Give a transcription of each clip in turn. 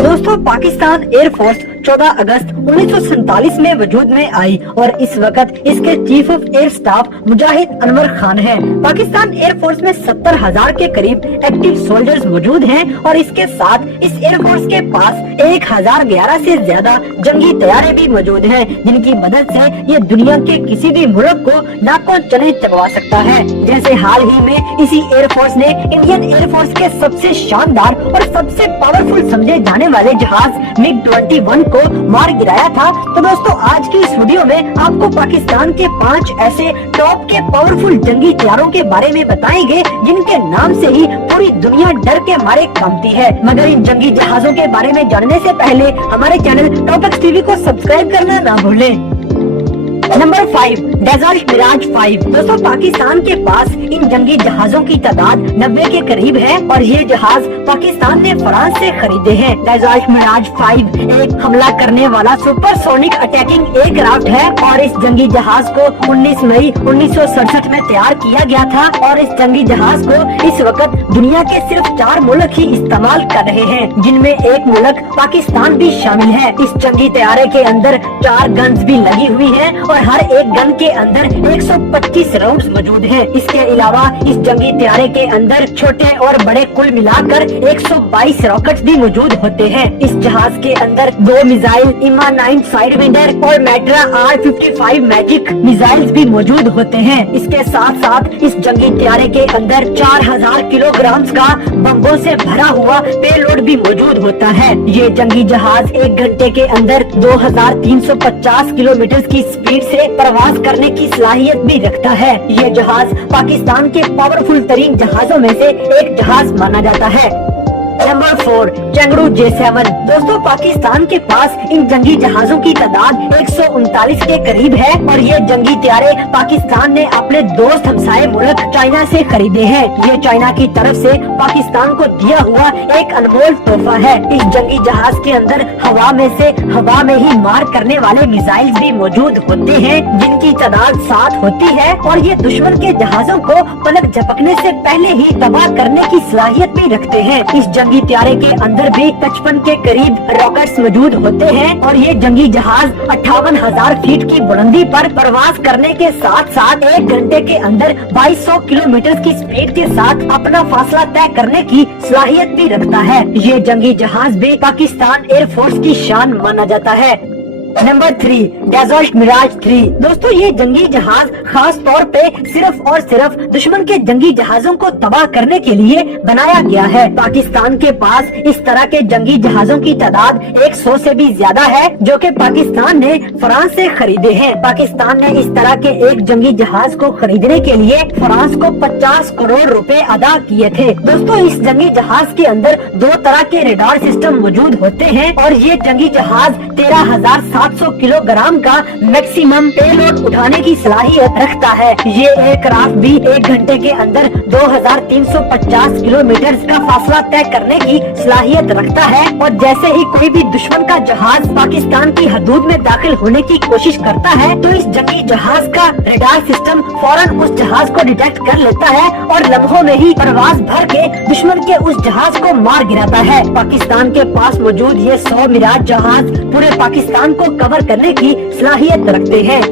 दोस्तों पाकिस्तान एयरफोर्स 14 अगस्त 1947 में वजूद में आई और इस वक्त इसके चीफ ऑफ एयर स्टाफ मुजाहिद अनवर खान है। पाकिस्तान एयरफोर्स में 70,000 के करीब एक्टिव सोल्जर्स मौजूद हैं और इसके साथ इस एयरफोर्स के पास 1011 से ज्यादा जंगी तैयारे भी मौजूद हैं, जिनकी मदद से ये दुनिया के किसी भी मुल्क को नाको चने चबवा सकता है। जैसे हाल ही में इसी एयरफोर्स ने इंडियन एयरफोर्स के सबसे शानदार और सबसे पावरफुल समझे जाने वाले जहाज MiG-21 को मार गिराया था। तो दोस्तों आज की इस वीडियो में आपको पाकिस्तान के 5 ऐसे टॉप के पावरफुल जंगी हथियारों के बारे में बताएंगे जिनके नाम से ही पूरी दुनिया डर के मारे कांपती है। मगर इन जंगी जहाजों के बारे में जानने से पहले हमारे चैनल टॉपिक्स टीवी को सब्सक्राइब करना ना भूलें। Number 5 desert Mirage 5। दोस्तों पाकिस्तान के पास इन जंगी जहाजों की तादाद 90 के करीब है और ये जहाज पाकिस्तान ने फ्रांस से खरीदे हैं। डेजर्ट मिराज 5 एक हमला करने वाला सुपरसोनिक अटैकिंग एयरक्राफ्ट है और इस जंगी जहाज को 19 मई 1967 में तैयार किया गया था और इस जंगी जहाज को इस वक्त दुनिया के सिर्फ 4 मुल्क ही इस्तेमाल कर रहे हैं, जिनमें एक मुल्क पाकिस्तान भी शामिल है। इस जंगी तैयारे के अंदर 4 गन्स भी लगी हुई है और हर एक गन के अंदर 125 राउंड्स मौजूद हैं। इसके अलावा इस जंगी तैयारे के अंदर छोटे और बड़े कुल मिलाकर 122 रॉकेट्स भी मौजूद होते हैं। इस जहाज के अंदर 2 मिसाइल IMA-9 साइडविंडर और मैट्रा R-55 मैजिक मिसाइल्स भी मौजूद होते हैं। इसके साथ साथ इस जंगी तैयारे के अंदर 4000 किलोग्राम का बम्बों से भरा हुआ पेलोड भी मौजूद होता है। ये जंगी जहाज 1 घंटे के अंदर 2350 किलोमीटर की स्पीड से प्रवास करने की सलाहियत भी रखता है। ये जहाज पाकिस्तान के पावरफुल तरीन जहाजों में से एक जहाज माना जाता है। Number 4 Chengdu J7। दोस्तों पाकिस्तान के पास इन जंगी जहाजों की तादाद 139 के करीब है और ये जंगी तैयारे पाकिस्तान ने अपने दोस्त हमसाये मुल्क चाइना से खरीदे हैं। ये चाइना की तरफ से पाकिस्तान को दिया हुआ एक अनमोल तोहफा है। इस जंगी जहाज के अंदर हवा में ही मार करने वाले मिसाइल भी मौजूद होते हैं, जिनकी तादाद 7 होती है और ये दुश्मन के जहाजों को पलक झपकने से पहले ही तबाह करने की सलाहियत भी रखते हैं। इस जंगी तैयारे के अंदर भी 55 के करीब रॉकेट्स मौजूद होते हैं और ये जंगी जहाज 58,000 फीट की बुलंदी पर प्रवास करने के साथ साथ 1 घंटे के अंदर 2200 किलोमीटर की स्पीड के साथ अपना फासला तय करने की सलाहियत भी रखता है। ये जंगी जहाज भी पाकिस्तान एयरफोर्स की शान माना जाता है। Number 3 desert Mirage 3। दोस्तों ये जंगी जहाज खास तौर पे सिर्फ और सिर्फ दुश्मन के जंगी जहाजों को तबाह करने के लिए बनाया गया है। पाकिस्तान के पास इस तरह के जंगी जहाजों की तादाद 100 से भी ज्यादा है, जो कि पाकिस्तान ने फ्रांस से खरीदे हैं। पाकिस्तान ने इस तरह के एक जंगी जहाज को खरीदने के लिए फ्रांस को 50 करोड़ रुपए अदा किए थे। दोस्तों इस जंगी जहाज के अंदर 2 तरह के रेडार सिस्टम मौजूद होते हैं और ये जंगी जहाज 13,700 किलोग्राम का मैक्सिमम पेलोड उठाने की सलाहियत रखता है। ये एयरक्राफ्ट भी 1 घंटे के अंदर 2350 किलोमीटर का फासला तय करने की सलाहियत रखता है और जैसे ही कोई भी दुश्मन का जहाज पाकिस्तान की हदूद में दाखिल होने की कोशिश करता है तो इस जंगी जहाज का रेडार सिस्टम फौरन उस जहाज को डिटेक्ट कर लेता है और लम्हों में ही प्रवास भर के दुश्मन के उस जहाज को मार गिराता है। पाकिस्तान के पास मौजूद ये 100 मिराज जहाज पूरे पाकिस्तान को कवर करने की सलाहियत रखते हैं।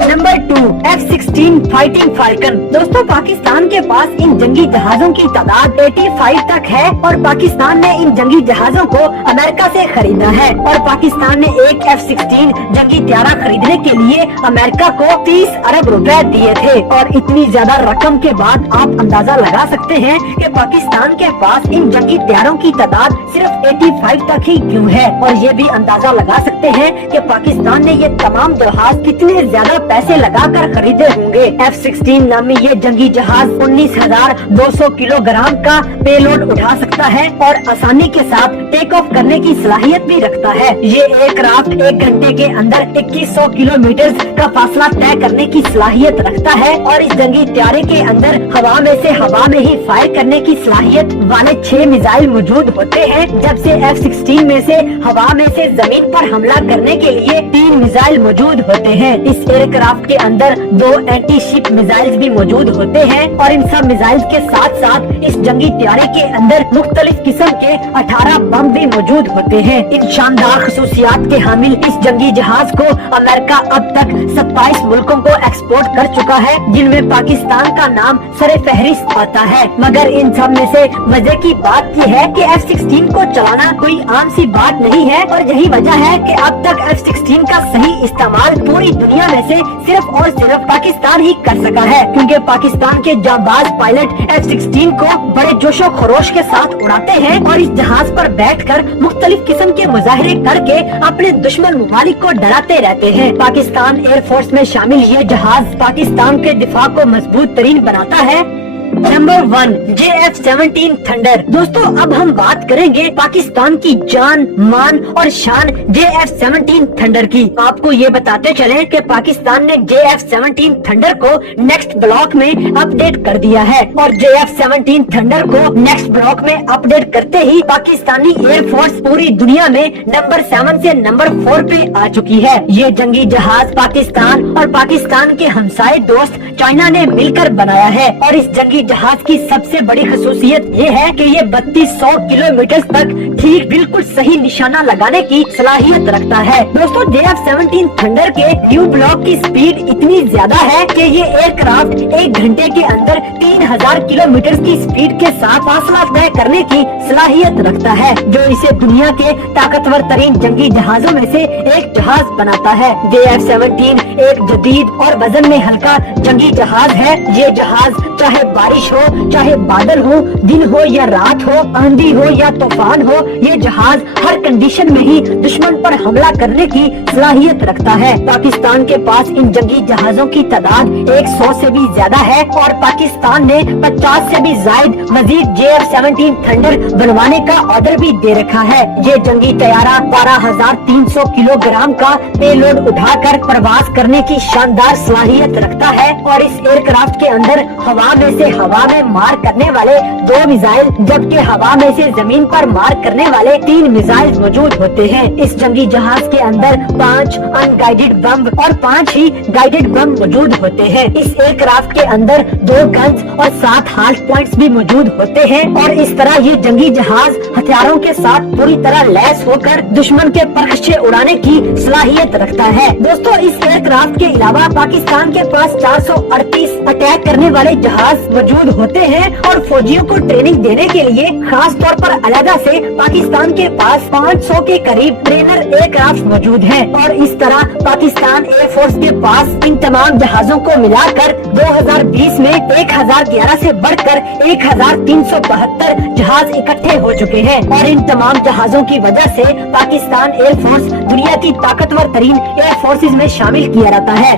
Number 2 F-16 fighting falcon. दोस्तों पाकिस्तान के पास इन जंगी जहाजों की तादाद 85 तक है और पाकिस्तान ने इन जंगी जहाजों को अमेरिका से खरीदा है और पाकिस्तान ने एक F-16 जंगी तैयारा खरीदने के लिए अमेरिका को 30 अरब रुपए दिए थे और इतनी ज्यादा रकम के बाद आप अंदाजा लगा सकते हैं कि पाकिस्तान के पास इन जंगी तैयारों की तादाद सिर्फ 85 तक ही क्यों है और ये भी अंदाजा लगा सकते हैं कि पाकिस्तान ने ये तमाम जहाज कितने ज्यादा पैसे लगाकर खरीदे होंगे। F-16 नामी ये जंगी जहाज 19,200 किलोग्राम का पेलोड उठा सकता है और आसानी के साथ टेक ऑफ करने की सलाहियत भी रखता है। ये एयरक्राफ्ट 1 घंटे के अंदर 2100 किलोमीटर का फासला तय करने की सलाहियत रखता है और इस जंगी तैयारे के अंदर हवा में ही फायर करने की सलाहियत वाले 6 मिसाइल मौजूद होते हैं, जब से F-16 में से हवा में से जमीन पर हमला करने के लिए 3 मिसाइल मौजूद होते हैं। इस एयरक्राफ्ट के अंदर 2 एंटी शिप मिसाइल्स भी मौजूद होते हैं और इन सब मिसाइल्स के साथ साथ इस जंगी तैयारी के अंदर मुख्तलिफ किस्म के 18 बम भी मौजूद होते हैं। इन शानदार खसूसियात के हामिल इस जंगी जहाज को अमेरिका अब तक 27 मुल्कों को एक्सपोर्ट कर चुका है, जिनमें पाकिस्तान का नाम सरे फहरिस्त आता है। मगर इन सब में से मजे की बात यह है कि F-16 को चलाना कोई आम सी बात नहीं है और यही वजह है कि अब तक F-16 का सही इस्तेमाल पूरी दुनिया में से सिर्फ और सिर्फ पाकिस्तान ही कर सका है, क्योंकि पाकिस्तान के जांबाज पायलट F-16 को बड़े जोशो खरोश के साथ उड़ाते हैं और इस जहाज पर बैठकर मुख्तलिफ किस्म के मुजाहरे करके अपने दुश्मन ममालिक को डराते रहते हैं। पाकिस्तान एयरफोर्स में शामिल ये जहाज पाकिस्तान के दिफा को मजबूत तरीन बनाता है। Number 1 JF-17 thunder. दोस्तों अब हम बात करेंगे पाकिस्तान की जान मान और शान JF-17 थंडर की। आपको ये बताते चले कि पाकिस्तान ने JF-17 थंडर को नेक्स्ट ब्लॉक में अपडेट कर दिया है और JF-17 थंडर को नेक्स्ट ब्लॉक में अपडेट करते ही पाकिस्तानी एयरफोर्स पूरी दुनिया में नंबर 7 से नंबर 4 पे आ चुकी है। ये जंगी जहाज पाकिस्तान और पाकिस्तान के हमसाये दोस्त चाइना ने मिलकर बनाया है और इस जंगी जहाज की सबसे बड़ी खसूसियत ये है कि ये 3200 किलोमीटर तक ठीक बिल्कुल सही निशाना लगाने की सलाहियत रखता है। दोस्तों JF-17 थंडर के न्यू ब्लॉक की स्पीड इतनी ज्यादा है कि ये एयरक्राफ्ट 1 घंटे के अंदर 3000 किलोमीटर की स्पीड के साथ फासला तय करने की सलाहियत रखता है, जो इसे दुनिया के ताकतवर तरीन जंगी जहाजों में से एक जहाज बनाता है। JF-17 एक जदीद और वजन में हल्का जंगी जहाज है। ये जहाज चाहे बारिश हो, चाहे बादल हो, दिन हो या रात हो, आंधी हो या तूफान हो, ये जहाज हर कंडीशन में ही दुश्मन पर हमला करने की सलाहियत रखता है। पाकिस्तान के पास इन जंगी जहाजों की तादाद 100 से भी ज्यादा है और पाकिस्तान ने 50 से भी जायद मजीद JF-17 थंडर बनवाने का ऑर्डर भी दे रखा है। ये जंगी तैयारा 12,300 किलोग्राम का पेलोड उठाकर प्रवास करने की शानदार सलाहियत रखता है और इस एयरक्राफ्ट के अंदर हवा में से हवा में मार करने वाले 2 मिसाइल जबकि हवा में से जमीन पर मार करने वाले 3 मिसाइल मौजूद होते हैं। इस जंगी जहाज के अंदर 5 अनगाइडेड बम और 5 ही गाइडेड बम मौजूद होते हैं। इस एयरक्राफ्ट के अंदर 2 गन्स और 7 हाल्ट पॉइंट्स भी मौजूद होते हैं और इस तरह ये जंगी जहाज हथियारों के साथ पूरी तरह लैस होकर दुश्मन के परखचे उड़ाने की सलाहियत रखता है। दोस्तों इस एयरक्राफ्ट के अलावा पाकिस्तान के पास 438 अटैक करने वाले जहाज मौजूद होते हैं और फौजियों को ट्रेनिंग देने के लिए खास तौर पर अलग से पाकिस्तान के पास 500 के करीब ट्रेनर एयरक्राफ्ट मौजूद हैं और इस तरह पाकिस्तान एयरफोर्स के पास इन तमाम जहाजों को मिलाकर 2020 में 1011 से बढ़कर 1372 जहाज इकट्ठे हो चुके हैं और इन तमाम जहाजों की वजह से पाकिस्तान एयरफोर्स दुनिया की ताकतवर तरीन एयरफोर्सेज में शामिल किया जाता है।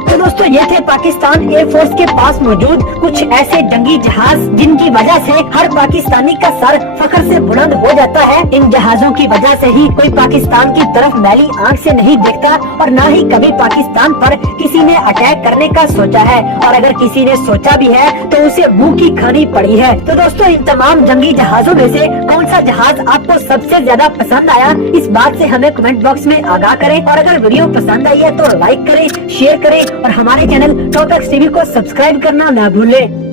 तो दोस्तों ये थे पाकिस्तान एयरफोर्स के पास मौजूद कुछ ऐसे जंगी जहाज जिनकी वजह से हर पाकिस्तानी का सर फख्र से बुलंद हो जाता है। इन जहाजों की वजह से ही कोई पाकिस्तान की तरफ मैली आंख से नहीं देखता और न ही कभी पाकिस्तान पर किसी ने अटैक करने का सोचा है और अगर किसी ने सोचा भी है तो उसे मुंह की खानी पड़ी है। तो दोस्तों इन तमाम जंगी जहाजों में से कौन सा जहाज आपको सबसे ज्यादा पसंद आया, इस बात से हमें कमेंट बॉक्स में आगाह करें और अगर वीडियो पसंद आई है तो लाइक करें, शेयर करें और हमारे चैनल टॉप एक्स टीवी को सब्सक्राइब करना ना भूलें।